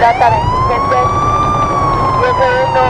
data ng incidente. Yes, sir, no.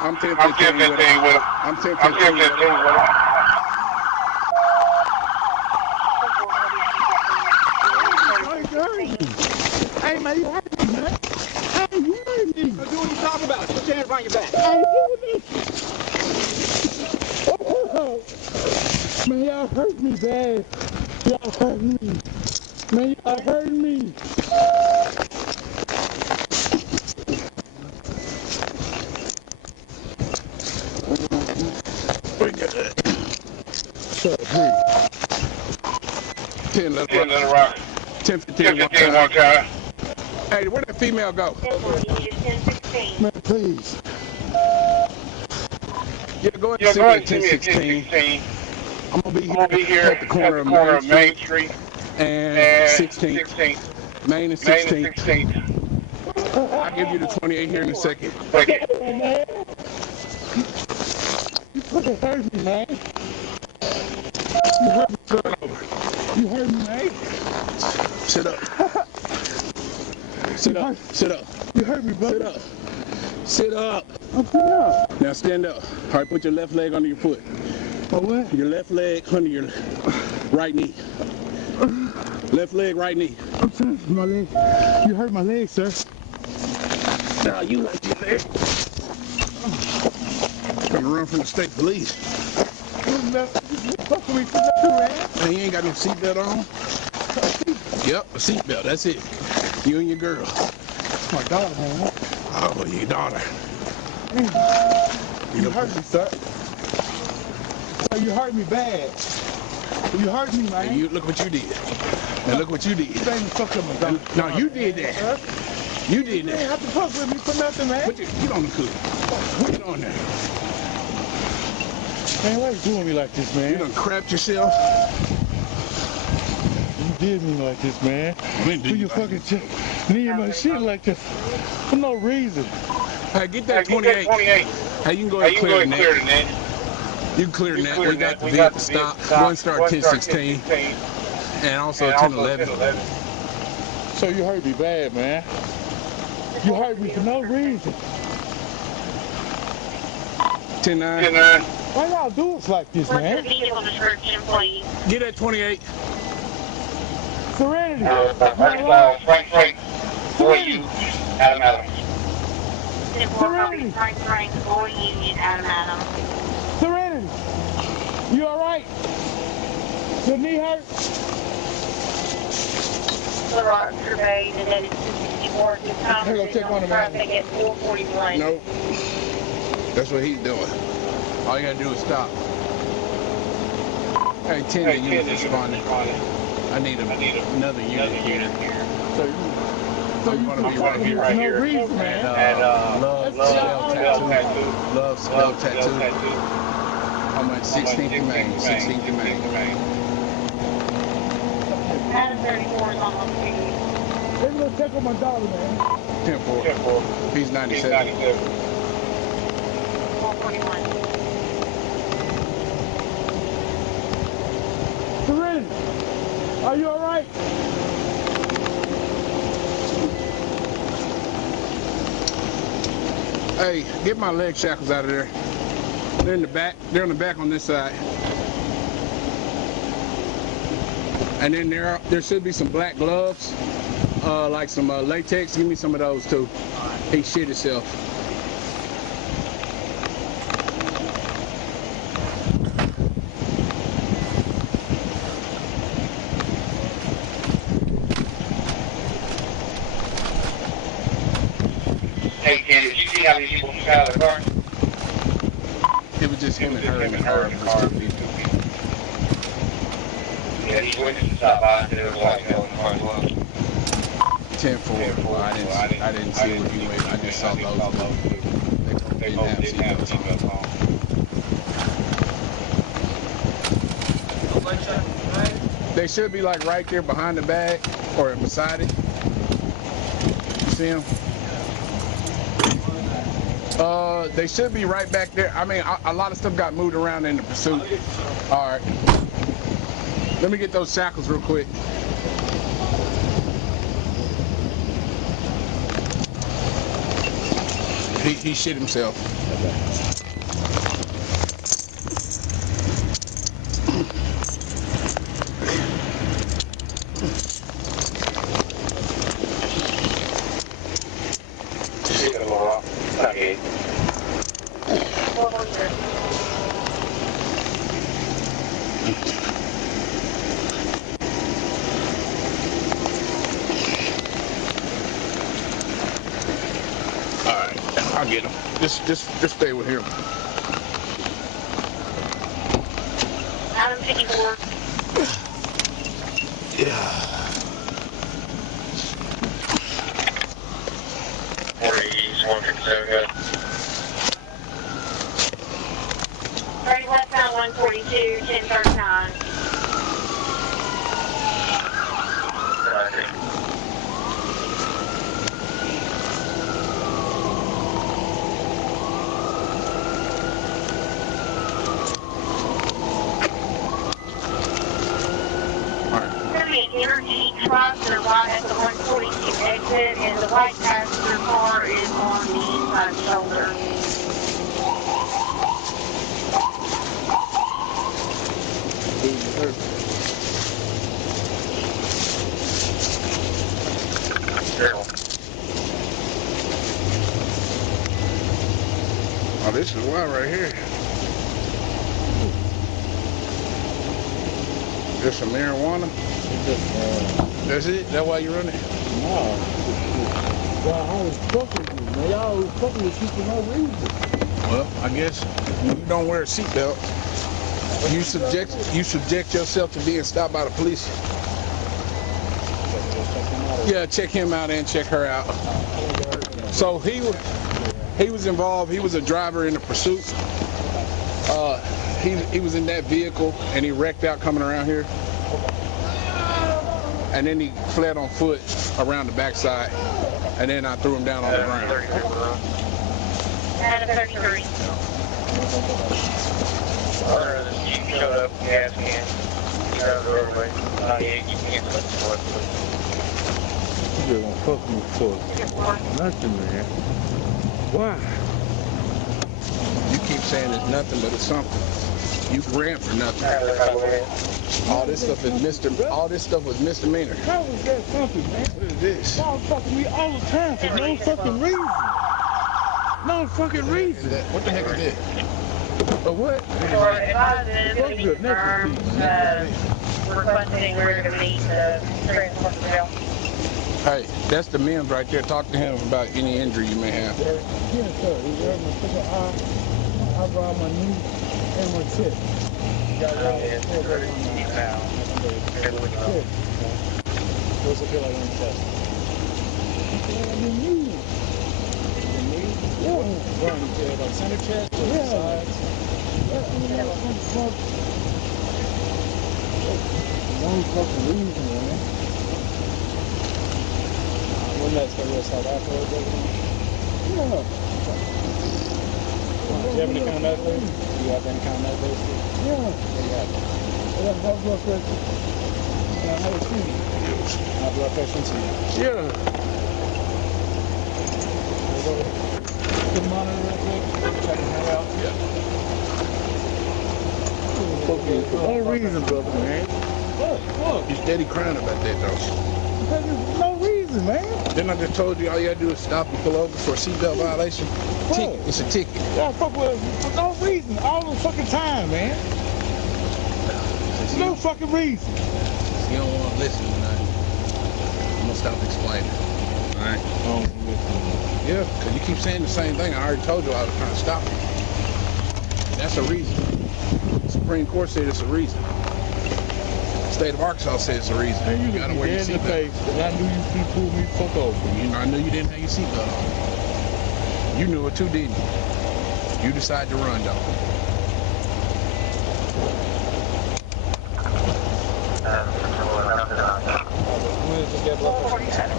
I'm 10-15 with him. I'm 10-15 with him. Hey, man, you hurt me, man. Hey, you hurt me. Do what you talking about. Put your hands behind your back. Hey, man, y'all hurt me bad. Y'all hurt me. Man, y'all hurt me. Shut up, 10 little rock. 10-15 one time. Hey, where'd that female go? man, please. Yeah, go ahead and see me at 10-16. I'm gonna be here at the corner of Main Street and 16th. Main and 16th. I'll give you the 28 here in a second. Thank you. You fucking hurt me, man. You hurt me. You hurt me, man. Sit up. Sit up. Sit up. You hurt me, brother. Sit up. Sit up. I'm sitting up. Now stand up. All right, put your left leg under your foot. Oh, what? Your left leg under your right knee. Left leg, right knee. I'm sorry for my leg. You hurt my leg, sir. Now you like your leg. Gonna run from the state police. Man, you ain't got no seatbelt on? Yep, a seatbelt, that's it. You and your girl. That's my daughter, man. Oh, your daughter. You hurt me, sir. So you hurt me bad. You hurt me, man. And you look what you did. And look what you did. You ain't fucked up my daughter. No, you did that. You did You that. ain't have to fuck with me for nothing, man. Get on the cook. Get on there. Man, why you doing me like this, man? You done crapped yourself. You did me like this, man. When Do did you you fucking need my shit like this for no reason? Hey, get that 28. Hey, you can go ahead and clear the net. You can clear the net. We got the vehicle stop. Go and start 10-16. And also 10-11. So you hurt me bad, man. You hurt me for no reason. 10-9. Why y'all do us like this, man? Get that 28. Serenity. Frank, foryou, Adam. Serenity. Serenity. You all right? Your knee hurt? Rochester Bay, and then it's 264 to take one of them. traffic at 441. Nope. That's what he's doing. All you gotta do is stop. Hey, 10 units responding. I need another unit here. So I'm you gonna be can right here. no reason, man. Love spell tattoo. Love spell tattoo. I'm at 16th and Main. 16th and Main. Adam 34 is on the speed. They're gonna check on my daughter, man. 10-4. He's 97. 441. Serenity, are you all right? Hey, get my leg shackles out of there. They're in the back. They're on the back on this side. And then there should be some black gloves, like some latex. Give me some of those too. He shit himself. Hey, Ken, did you see how many people got out of the car? It was just him and her in the car. It was 2 people. Yeah, these witnesses stopped by and said there was a white male in the car as well. 10-4. Well, I didn't see what he went. I just saw those two. They both didn't have seatbelts on. They should be like right there behind the bag or beside it. You see them? They should be right back there. I mean, a lot of stuff got moved around in the pursuit. All right. Let me get those shackles real quick. He shit himself. Okay. Alright, I'll get him. Just stay with him. Adam 54. Yeah. 157, good. 30 westbound 142, 1039. Energy trucks are right at the 142 exit, and the white passenger car is on the east side shoulder. Oh, this is wild right here. There's some marijuana. That's it? That's why you run it? No. Well, I was fucking with you, man. Y'all was fucking with you for no reason. Well, I guess when you don't wear a seatbelt, you subject yourself to being stopped by the police. Yeah, check him out and check her out. So he was involved. He was a driver in the pursuit. He was in that vehicle and he wrecked out coming around here. And then he fled on foot around the backside. And then I threw him down on the ground. Adam 33. You showed up, gas can. You got the roadway. You can't look for it. You're gonna fuck me for nothing, man. Why? You keep saying it's nothing, but it's something. You ran for nothing. All this stuff was misdemeanor. How was that something, man? What is this? Y'all fucking me all the time for no fucking reason. No fucking reason. What the heck is this? What? Requesting where to meet the transport bill. Hey, that's the Mims right there. Talk to him about any injury you may have. Yes, sir. He hurt my triple eye, my eyebrow, my knee, and my chest. What's it feel like on your chest? The knee. The knee? Yeah. Where on your like center chest or the sides? One fucking reason, man. When that's going to start afterwards, Yeah. do you have any kind of medical? Do you have any kind of medical? Yeah. What do you have? I got high blood pressure. And I had a fever. High blood pressure and fever. Yeah. Put the monitor real quick. Check it out. For no reason, brother, man. Look, you steady crying about that, though. Because there's no reason, man. Then I just told you all you gotta do is stop and pull over for a seatbelt violation. Ticket. It's a ticket. Yeah, fuck with for no reason, all the fucking time, man. No fucking reason. You don't want to listen tonight. I'm gonna stop explaining. Alright? Yeah, because you keep saying the same thing. I already told you I was trying to stop you. That's a reason. The Supreme Court said it's a reason. The state of Arkansas says it's a reason. And you gotta could wear be your dead in the seatbelt. face, and I knew you couldn't pull me fuck over. I knew you didn't have your seatbelt on. You knew it too, didn't you? You decided to run, though. Just get blood pressure.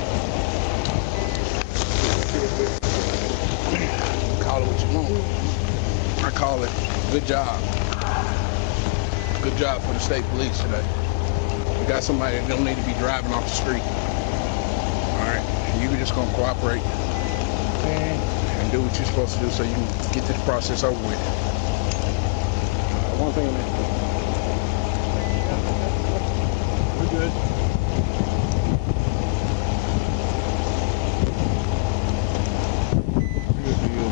Call it what you want. I call it good job. Good job for the state police today. We got somebody that don't need to be driving off the street. Alright? You just gonna cooperate and do what you're supposed to do so you can get this process over with. One thing, man. We're good.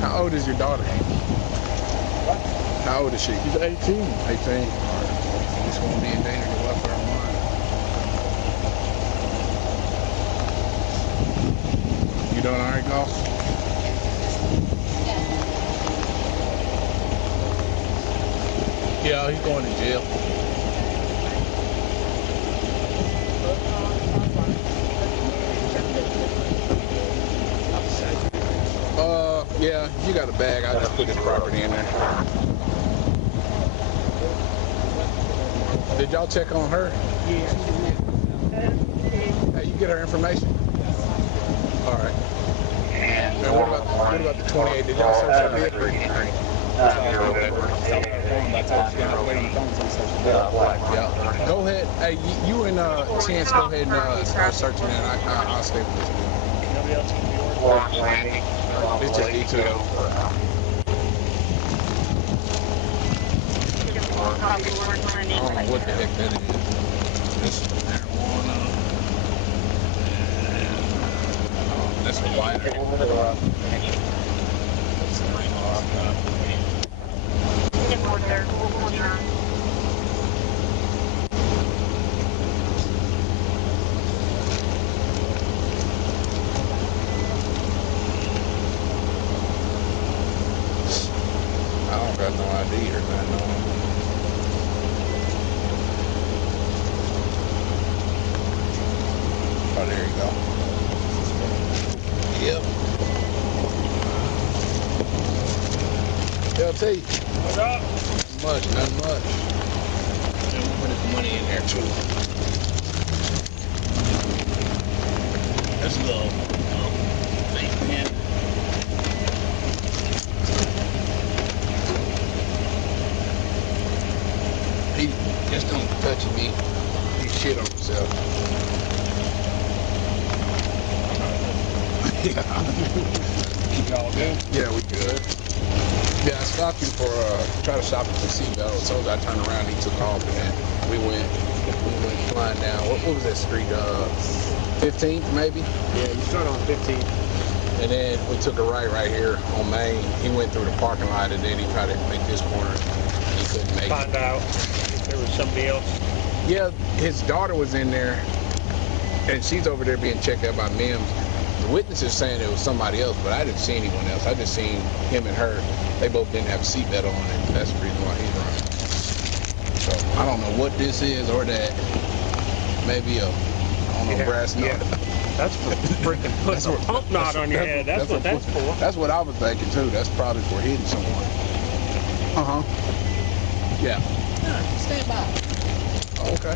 How old is your daughter? What? How old is she? She's 18. 18. Alright. This won't be in danger to welfare of mine. You doing alright, Goss? Yeah, he's going to jail. Yeah, you got a bag. I just put his property in there. Did y'all check on her? Yeah. Hey, you get her information? All right. And what about the 28? Did y'all search her vehicle? Yeah. Go ahead. Hey, you and Chance, go ahead and start searching that. I'll stay with this. Nobody else can be ordered. It's just E2. I don't know what the heck that is. This is marijuana. That's a lighter. I don't got no ID or nothing on it. Oh, there you go. Yep. LT. What's up? Not much. And we put some money in there too. That's a little thing, man. He just don't touch me. He shit on himself. Yeah. Y'all good? Yeah, we good. Yeah, I stopped him for try to stop him for seatbelt. As soon as I turned around, he took off, and then we went flying down. What was that street? 15th, maybe. Yeah, you started on 15. And then we took a right here on Main. He went through the parking lot, and then he tried to make this corner. He couldn't make it. Find out if there was somebody else. Yeah, his daughter was in there, and she's over there being checked out by Mims. The witness is saying it was somebody else, but I didn't see anyone else. I just seen him and her. They both didn't have a seatbelt on, and that's the reason why he's running. So I don't know what this is or that. Maybe a, I don't know, brass knot. That's for freaking putting a pump knot on your head. That's what that's for. That's what I was thinking too. That's probably for hitting someone. Yeah. Stand by. Okay.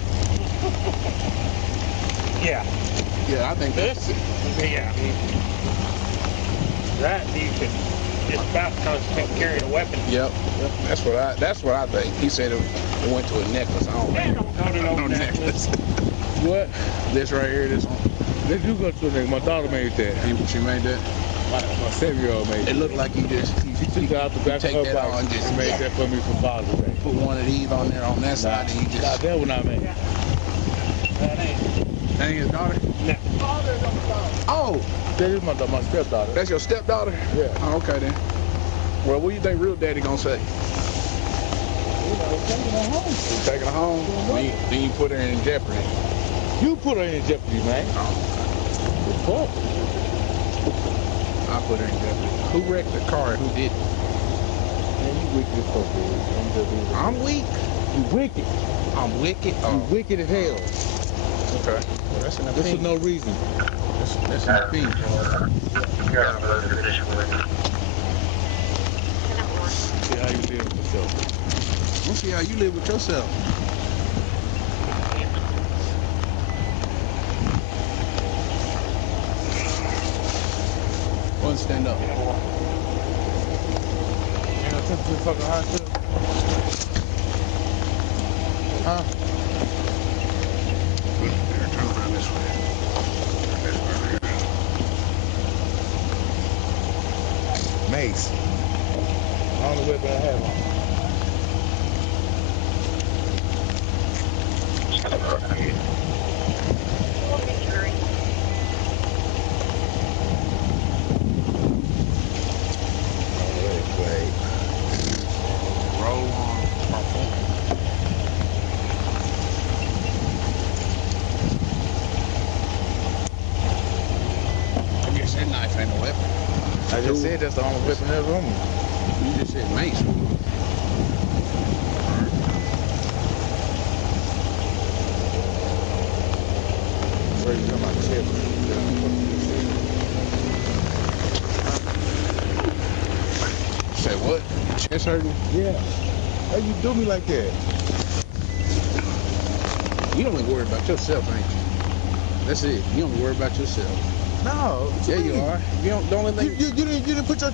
Yeah. Yeah, I think This, yeah. That you could just about constitute carrying a weapon. Yep. That's what I think. He said it went to a necklace. I don't think. No necklace. What? This right here, this one. They do go to a nigga. My daughter made that. She made that. My 7-year-old made It looked like he just She took it out the back of take her that bike on, just and made that for me for Father's Day. put one of these on there on that side, and you just. Nah, that one I made. That ain't. That ain't his daughter? No. Oh, That is my stepdaughter. that's your stepdaughter? Yeah. Oh, okay then. Well, what do you think real daddy gonna say? You taking her home? Then you put her in jeopardy. You put her in jeopardy, man. Oh, The fuck? I put her in jeopardy. Who wrecked the car and who didn't? Man, you wicked as fuck, dude. I'm weak. You wicked. I'm wicked. You Oh, wicked as hell. okay. Well, that's an This is opinion. no reason. That's an opinion. You're on a position with it. See how you live with yourself. Let's see how you live with yourself. One stand up. You gonna take to the fucking hospital? Huh? Here, turn around this way. This way right here. Mace. Only weapon I have on. Roll on. I guess that knife ain't a weapon. I just said that's the only weapon I have on me. You just said mace. Where you got my chest? Say what? Chest hurting? Yeah. How you do me like that? You only worry about yourself, ain't you? That's it. You only worry about yourself. No. Yeah, you are. You don't. The only thing. You didn't put your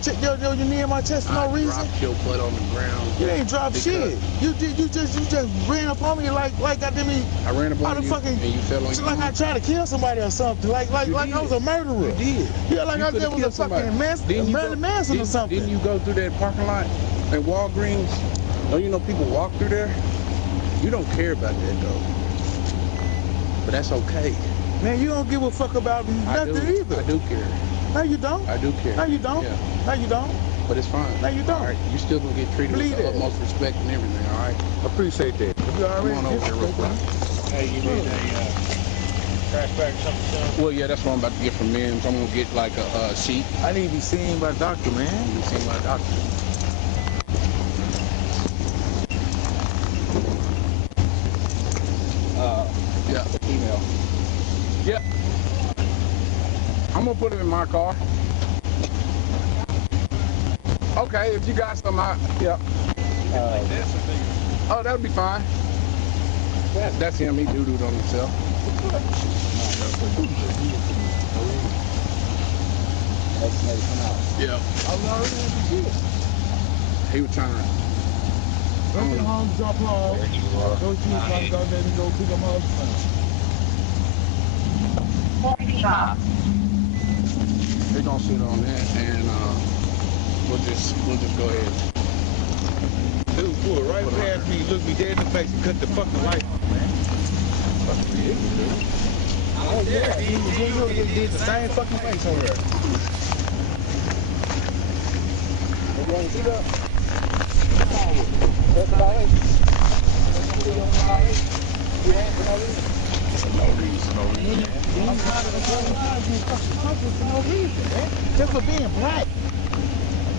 knee in my chest for no reason. Dropped your butt on the ground. You ain't dropped because shit. You just ran up on me like I didn't. I ran up on you fucking, and you fell on it's your like I arm. tried to kill somebody or something. Like I was a murderer. You did. Yeah, like You I coulda was a killed somebody. fucking Manson or something. Didn't you go through that parking lot at Walgreens? Don't you know people walk through there? You don't care about that though. But that's okay. Man, you don't give a fuck about nothing either. I do care. No, you don't. I do care. No, you don't. Yeah. No, you don't. But it's fine. No, you don't. All right. You still gonna get treated with the utmost respect and everything. All right. Appreciate that. You Come on over here real quick. Hey, you need a trash bag or something, son? Well, yeah, that's what I'm about to get from Mims. I'm gonna get like a sheet. I need to be seen by a doctor, man. You can see my doctor. Yeah. Email. Yep. I'm gonna put it in my car. Okay, if you got some, yep. Oh, that'll be fine. That's him. He doo-dooed on himself. Yeah. He was trying to. Go to the home, drop her off. Go to the front, go there and go pick up my husband. 45. They're gonna sit on that, and we'll just go ahead. Dude, pull it right past me, look me dead in the face, and cut the fucking light on, man. Fucking idiot, dude. Oh yeah, he did the same fucking face on there. You want to see that? That's about it. You ain't gonna leave. For no reason, man. I'm tired of the whole time being fucking punched for no reason, man. Just for being black.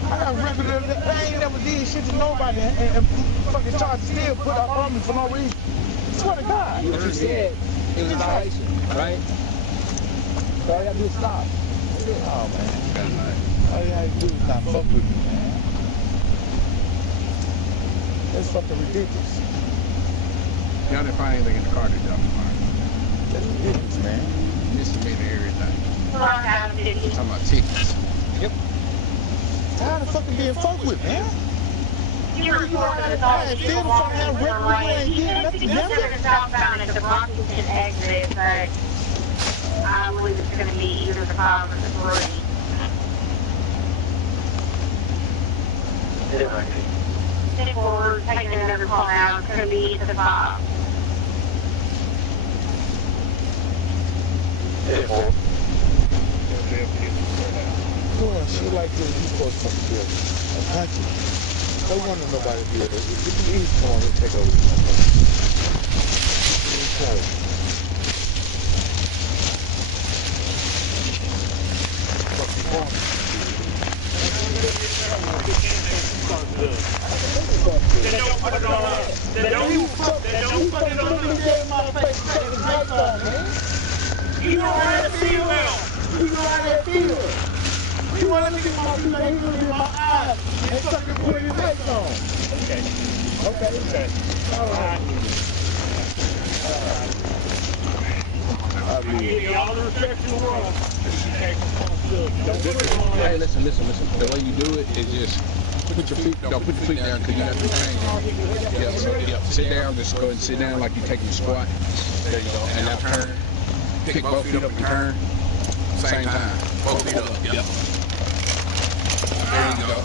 I got record of that. I ain't never did shit to nobody and fucking charged still put up on me for no reason. I swear to God. What you said, it was a violation, right? So all you gotta do is stop. Oh, man. All you gotta do is not fuck with me, man. That's fucking ridiculous. Y'all didn't find anything in the car, did y'all? That's ridiculous, man. Misdemeanor everything. Talking Talking about tickets. Yep. Tired of fucking being fucked with, man. You reported a dog Still the fucking have record you ain't getting nothing together. considered southbound at the Washington exit, but I believe it's going to be either the 5 or the 3. If we're taking another call out, it's going to be the 5. Doing shit like this, you supposed to fucking do it. A country. Don't want nobody to do it. It'd be easy to come on and take over this motherfucker. You know how that feel now. You know how that feel. You want to look at my feet, like you look at my eyes and fucking put his lights on. Okay. All right. I'll I give you all the respect in the world. Hey, listen. The way you do it is just put your feet down because you have to change them. Yeah, sit down, just go ahead and sit down like you're taking a squat. There you go. And now turn. Pick both feet up and turn. Same time. Both feet up. Yep. There you go.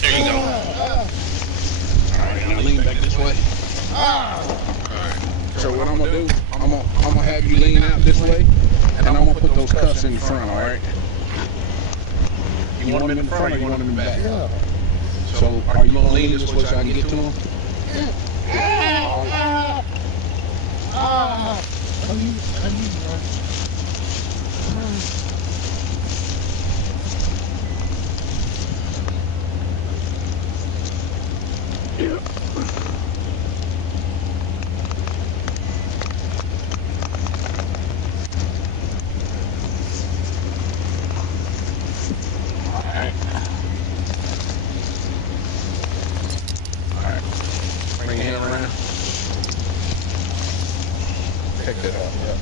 There you go. Alright, now lean back this way. Alright. So what I'm gonna do, I'm gonna have you lean out this way, and I'm gonna put those cuffs in the front, alright? You want them in the front or you want them in the back? Yeah. So are you gonna lean this way so I can get to them? Bring your hand around. Take that off, yeah.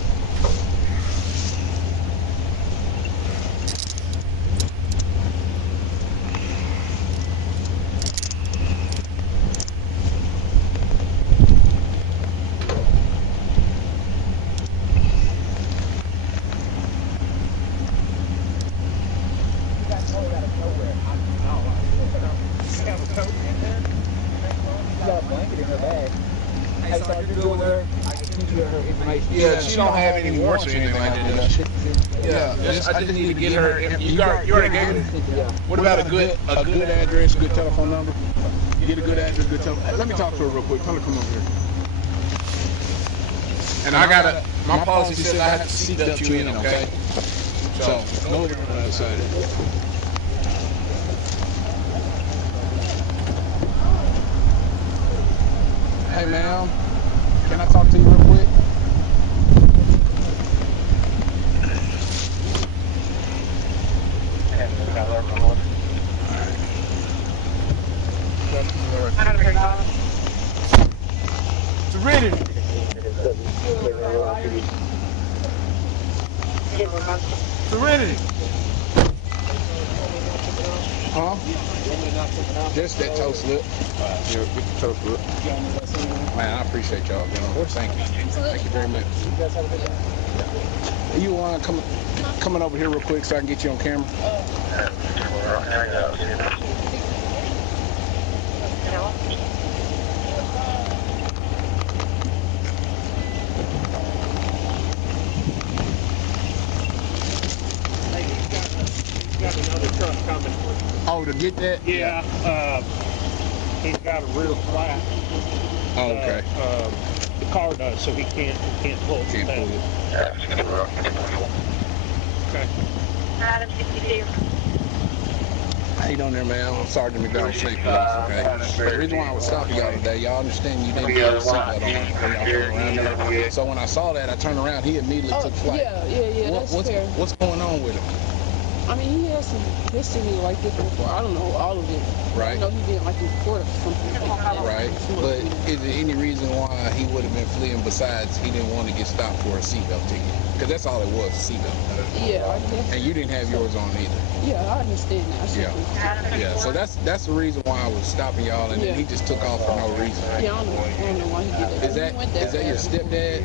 Yeah, she don't have any warrants or anything like that, does she? Yeah, I just need to get her. You already gave it. What about a good address, good telephone number? Get a good address, good telephone. Let me talk to her real quick. Tell her to come over here. And my policy says I have to seatbelt you in, okay? So go over to the other side. Hey, ma'am, can I talk to you real quick? Serenity. Serenity. Huh? Just that toe slip. Yeah, get the toe slip. Man, I appreciate y'all being on board. Thank you. Thank you very much. You coming over here real quick so I can get you on camera? Got another truck coming. Oh, to get that? Yeah, he's got a real flat. Oh, okay. The car does, so he can't pull it. Can't pull it. Okay. Adam 62. How you doing there, man? I'm Sergeant McDonald, State Police, okay? The reason why I was stopping y'all today, y'all understand you didn't have a seatbelt on when y'all came around there. So when I saw that, I turned around, he immediately took flight. Yeah, What's going on with him? I mean, he has some history like this before. I don't know all of it. Right. I know he did like in court or something like that. Right. But is there any reason why he would have been fleeing besides he didn't want to get stopped for a seatbelt ticket? Because that's all it was, a seatbelt. Yeah, I guess. And you didn't have yours on either. Yeah, I understand that. Yeah. So that's the reason why I was stopping y'all, and then he just took off for no reason. Yeah, I don't know why he did that. Is that your stepdad?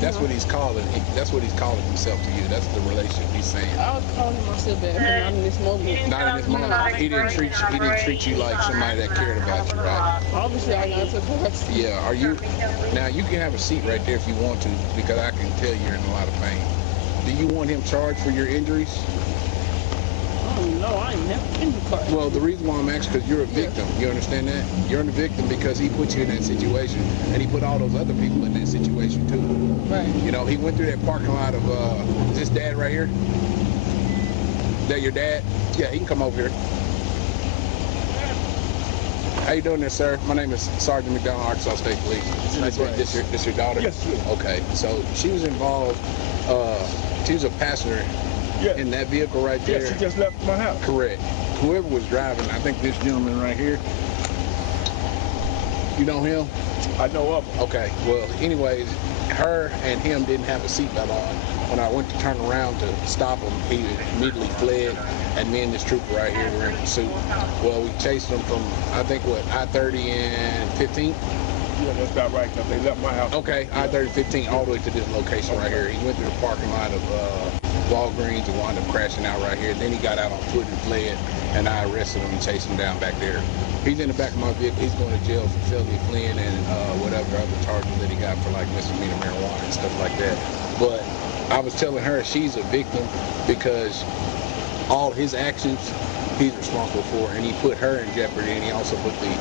That's what he's calling. That's what he's calling himself to you. That's the relationship he's saying. I was calling myself that, but not in this moment. Not in this moment. He didn't treat you like somebody that cared about you, right? Obviously, I got to court. Yeah. Are you? Now you can have a seat right there if you want to, because I can tell you're in a lot of pain. Do you want him charged for your injuries? No, I ain't never been to court. Well, the reason why I'm asking, because you're a victim. You understand that? You're a victim because he put you in that situation, and he put all those other people in that situation too. Right. You know, he went through that parking lot of is this dad right here? Is that your dad? Yeah, he can come over here. How you doing there, sir? My name is Sergeant McDonald, Arkansas State Police. This your daughter? Yes, sir. Okay, so she was involved. She was a passenger in that vehicle right there. Yeah, she just left my house. Correct. Whoever was driving, I think this gentleman right here. You know him? I know of him. Okay. Well, anyways, her and him didn't have a seatbelt on. When I went to turn around to stop him, he immediately fled, and me and this trooper right here were in pursuit. Well, we chased him from, I think, I-30 and 15th? Yeah, that's about right, because they left my house. Okay, I-30 15 all the way to this location right here. He went through the parking lot of Walgreens and wound up crashing out right here. Then he got out on foot and fled, and I arrested him and chased him down back there. He's in the back of my vehicle. He's going to jail for felony fleeing and whatever other charges that he got for like misdemeanor marijuana and stuff like that. But I was telling her she's a victim because all his actions he's responsible for, and he put her in jeopardy, and he also put the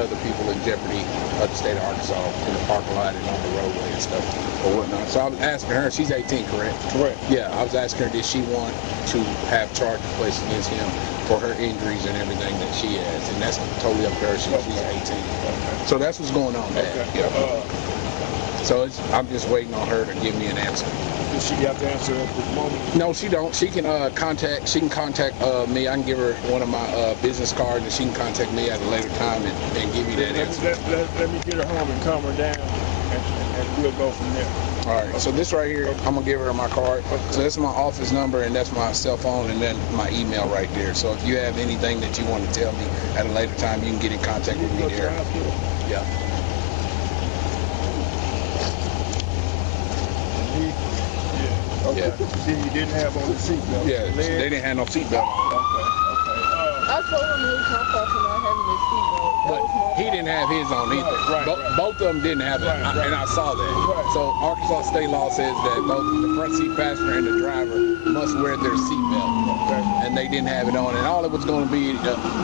other people in jeopardy of the state of Arkansas in the parking lot and on the roadway and stuff or whatnot. So I was asking her, she's 18, correct? Correct. Yeah, I was asking her, did she want to have charges placed against him for her injuries and everything that she has? And that's totally up to her. She's 18. So that's what's going on, Dad. Okay. Yeah. So I'm just waiting on her to give me an answer. Does she have to answer at this moment? No, she don't. She can contact me. I can give her one of my business cards, and she can contact me at a later time and give me that answer. Let me get her home and calm her down, and we'll go from there. All right. So this right here, I'm gonna give her my card. So that's my office number, and that's my cell phone, and then my email right there. So if you have anything that you want to tell me at a later time, you can get in contact with me there. Yeah. Okay. Yeah. See, you didn't have on the seatbelt. Yeah, they didn't have no seatbelt on. Okay. I told him it was my fault for not having his seatbelt. But he didn't have his on either. Right. Both of them didn't have it, and I saw that. Right. So Arkansas state law says that both the front seat passenger and the driver must wear their seatbelt. Okay. And they didn't have it on, and all it was going to be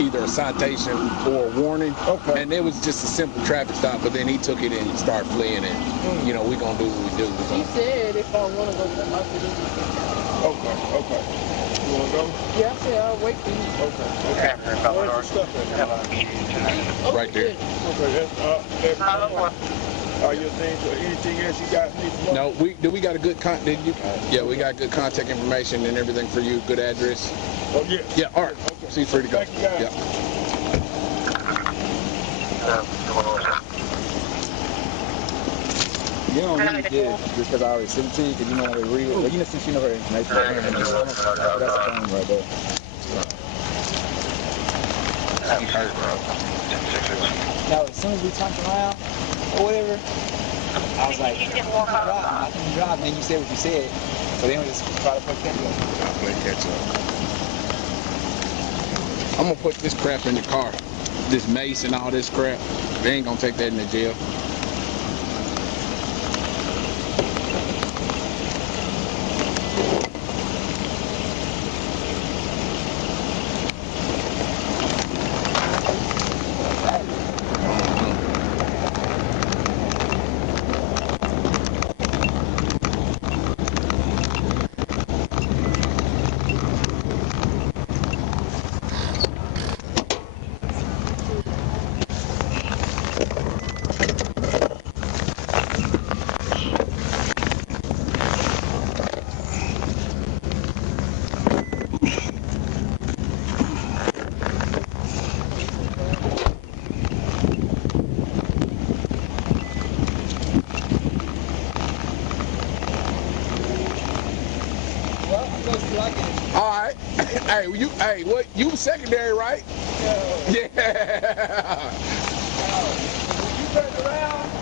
either a citation or a warning. Okay. And it was just a simple traffic stop, but then he took it and started fleeing, and you know, we're going to do what we do. He said if I want to go to the hospital. Okay. You want to go? Yeah, I said I'll wait for you. Okay. Where's your stuff at? Right there. Okay, that's are your things or anything else you guys need from us? No, we got a good yeah, we got good contact information and everything for you, good address. Oh, yeah. Yeah, all right. Okay. So you're free to go. Thank you, guys. Yeah. You don't really get it just because I already sent it to you, because you know how to read it. But you know, since you know her information, that's a phone right there. I'm hurt, bro. Now, as soon as we turned around or whatever, I was like, I can drive. And then you said what you said. So then we just try to play catch up. I'll play catch up. I'm going to put this crap in the car. This mace and all this crap. They ain't going to take that in the jail. Hey, what? You secondary, right? No. Yeah. When you turned around,